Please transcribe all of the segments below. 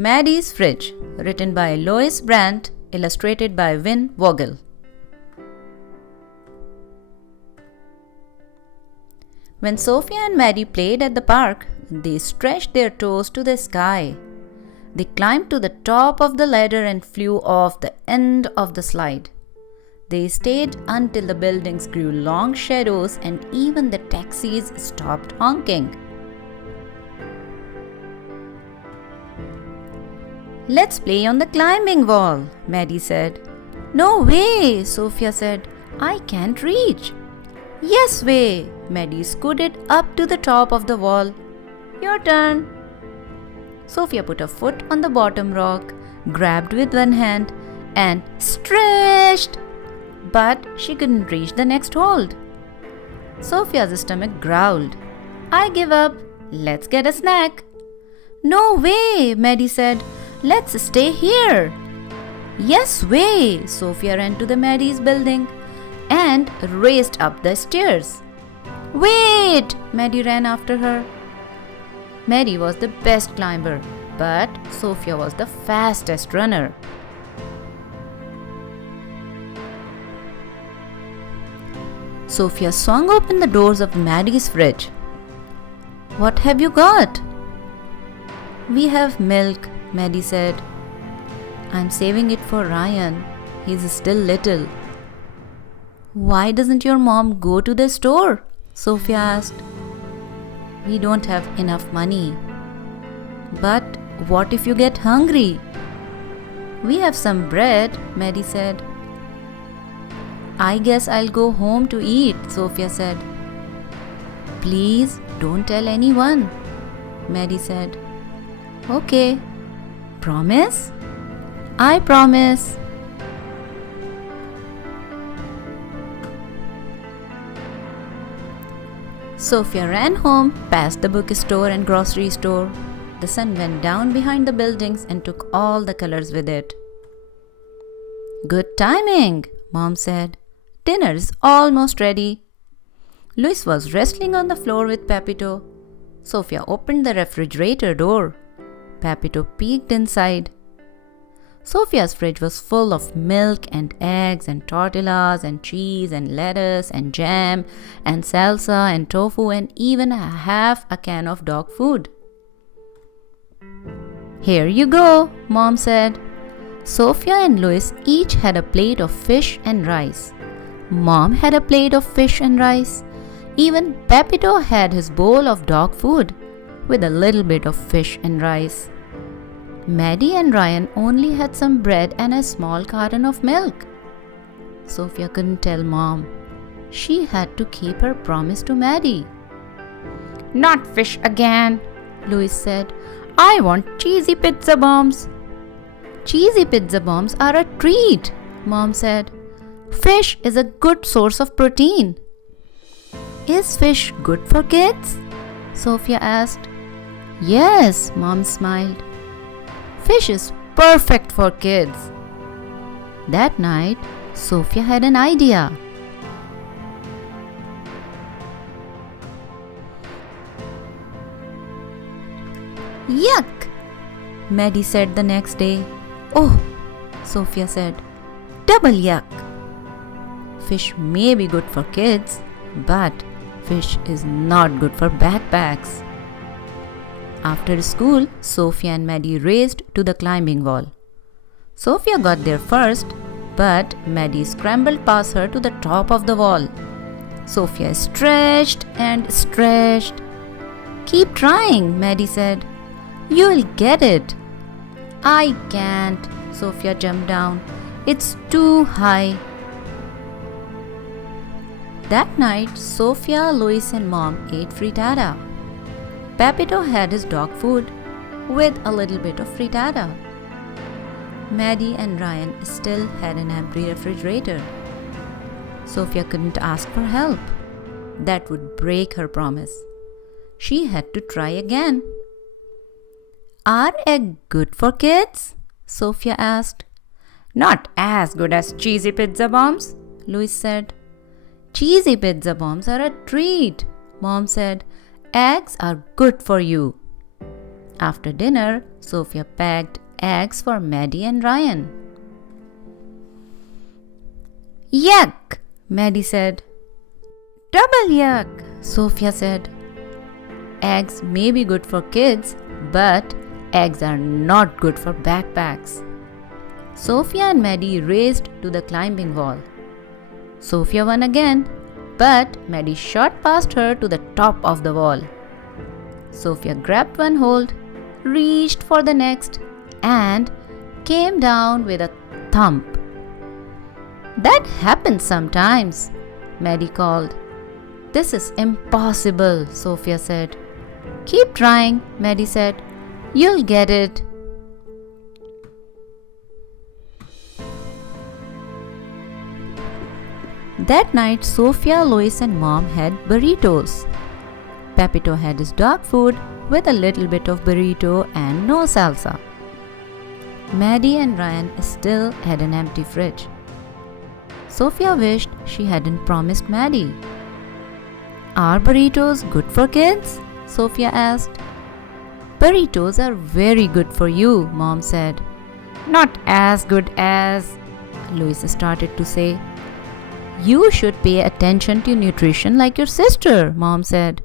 Maddi's Fridge, written by Lois Brandt, illustrated by Vin Vogel. When Sophia and Maddi played at the park, they stretched their toes to the sky. They climbed to the top of the ladder and flew off the end of the slide. They stayed until the buildings grew long shadows and even the taxis stopped honking. "Let's play on the climbing wall," Maddi said. "No way," Sophia said. "I can't reach." "Yes way." Maddi scooted up to the top of the wall. "Your turn." Sophia put a foot on the bottom rock, grabbed with one hand, and stretched. But she couldn't reach the next hold. Sophia's stomach growled. "I give up. Let's get a snack." "No way," Maddi said. "Let's stay here." "Yes way." Sophia ran to the Maddi's building and raced up the stairs. "Wait!" Maddi ran after her. Maddi was the best climber, but Sophia was the fastest runner. Sophia swung open the doors of Maddi's fridge. "What have you got?" "We have milk," Maddi said. "I'm saving it for Ryan. He's still little." "Why doesn't your mom go to the store?" Sophia asked. "We don't have enough money." "But what if you get hungry?" "We have some bread," Maddi said. "I guess I'll go home to eat," Sophia said. "Please don't tell anyone," Maddi said. "Okay. Promise?" "I promise." Sophia ran home past the bookstore and grocery store. The sun went down behind the buildings and took all the colors with it. "Good timing," Mom said. "Dinner is almost ready." Lois was wrestling on the floor with Pepito. Sophia opened the refrigerator door. Pepito peeked inside. Sophia's fridge was full of milk and eggs and tortillas and cheese and lettuce and jam and salsa and tofu and even half a can of dog food. "Here you go," Mom said. Sophia and Lois each had a plate of fish and rice. Mom had a plate of fish and rice. Even Pepito had his bowl of dog food with a little bit of fish and rice. Maddi and Ryan only had some bread and a small carton of milk. Sophia couldn't tell Mom. She had to keep her promise to Maddi. "Not fish again," Lois said. "I want cheesy pizza bombs." "Cheesy pizza bombs are a treat," Mom said. "Fish is a good source of protein." "Is fish good for kids?" Sophia asked. "Yes," Mom smiled. "Fish is perfect for kids." That night, Sophia had an idea. "Yuck," Maddi said the next day. "Oh," Sophia said, "double yuck." Fish may be good for kids, but fish is not good for backpacks. After school, Sophia and Maddi raced to the climbing wall. Sophia got there first, but Maddi scrambled past her to the top of the wall. Sophia stretched and stretched. "Keep trying," Maddi said. "You'll get it." "I can't," Sophia jumped down. "It's too high." That night, Sophia, Lois, and Mom ate frittata. Pepito had his dog food with a little bit of frittata. Maddi and Ryan still had an empty refrigerator. Sophia couldn't ask for help. That would break her promise. She had to try again. "Are eggs good for kids?" Sophia asked. "Not as good as cheesy pizza bombs," Lois said. "Cheesy pizza bombs are a treat," Mom said. "Eggs are good for you." After dinner, Sophia packed eggs for Maddi and Ryan. Yuck, Maddi said. Double yuck, Sophia said. Eggs may be good for kids, but eggs are not good for backpacks. Sophia and Maddi raced to the climbing wall. Sophia won again, but Maddi shot past her to the top of the wall. Sophia grabbed one hold, reached for the next, and came down with a thump. That happens sometimes, Maddi called. This is impossible, Sophia said. Keep trying, Maddi said. You'll get it. That night, Sophia, Lois, and Mom had burritos. Pepito had his dog food with a little bit of burrito and no salsa. Maddi and Ryan still had an empty fridge. Sophia wished she hadn't promised Maddi. Are burritos good for kids? Sophia asked. Burritos are very good for you, Mom said. Not as good as, Lois started to say. You should pay attention to nutrition like your sister, Mom said.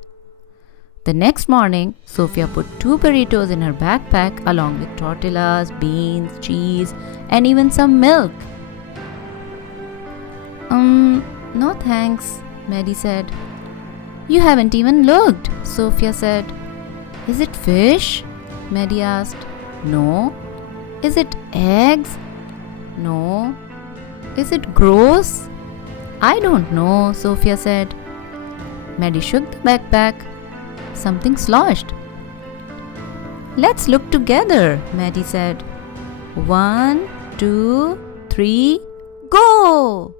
The next morning, Sophia put 2 burritos in her backpack along with tortillas, beans, cheese, and even some milk. No thanks, Maddi said. You haven't even looked, Sophia said. Is it fish? Maddi asked. No. Is it eggs? No. Is it gross? I don't know, Sophia said. Maddi shook the backpack. Something sloshed. Let's look together, Maddi said. 1, 2, 3, go!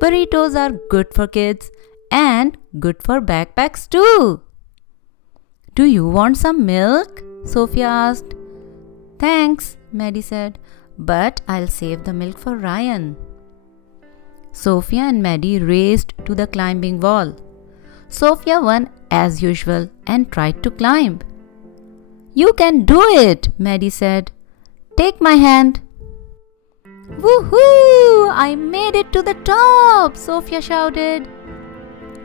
Burritos are good for kids and good for backpacks too. Do you want some milk? Sophia asked. Thanks, Maddi said, but I'll save the milk for Ryan. Sophia and Maddi raced to the climbing wall. Sophia won as usual and tried to climb. You can do it, Maddi said. Take my hand. Woohoo! I made it to the top, Sophia shouted.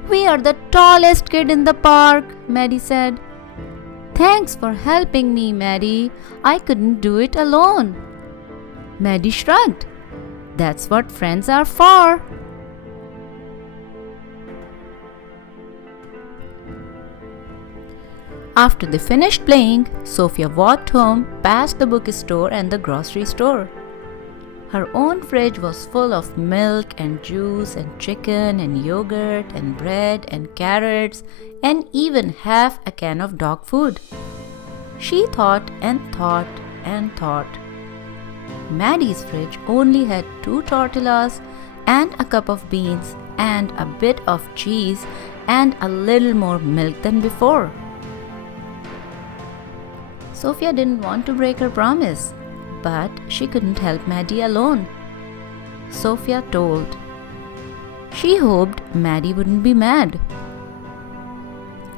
We are the tallest kid in the park, Maddi said. Thanks for helping me, Maddi. I couldn't do it alone. Maddi shrugged. That's what friends are for. After they finished playing, Sophia walked home past the bookstore and the grocery store. Her own fridge was full of milk and juice and chicken and yogurt and bread and carrots and even half a can of dog food. She thought and thought and thought. Maddi's fridge only had 2 tortillas and a cup of beans and a bit of cheese and a little more milk than before. Sophia didn't want to break her promise, but she couldn't help Maddi alone. Sophia told. She hoped Maddi wouldn't be mad.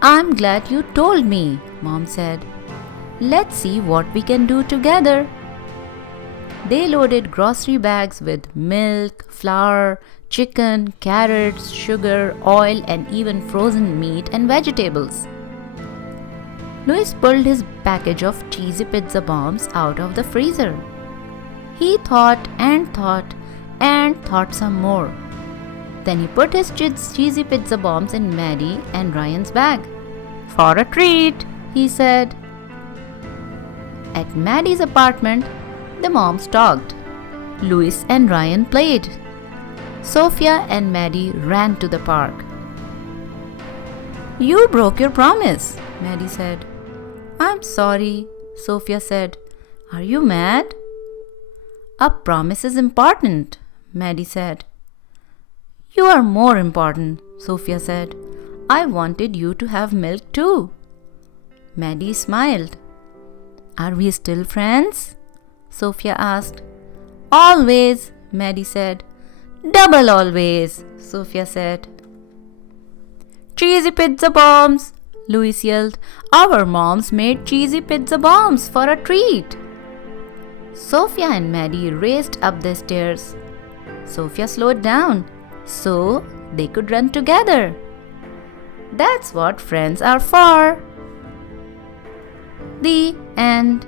I'm glad you told me, Mom said. Let's see what we can do together. They loaded grocery bags with milk, flour, chicken, carrots, sugar, oil, and even frozen meat and vegetables. Lois pulled his package of cheesy pizza bombs out of the freezer. He thought and thought and thought some more. Then he put his cheesy pizza bombs in Maddi and Ryan's bag. For a treat, he said. At Maddi's apartment, the moms talked. Lois and Ryan played. Sophia and Maddi ran to the park. You broke your promise, Maddi said. I'm sorry, Sophia said. Are you mad? A promise is important, Maddi said. You are more important, Sophia said. I wanted you to have milk too. Maddi smiled. Are we still friends? Sophia asked. Always, Maddi said. Double always, Sophia said. Cheesy pizza bombs, Lois yelled. Our moms made cheesy pizza bombs for a treat. Sophia and Maddi raced up the stairs. Sophia slowed down so they could run together. That's what friends are for. The end.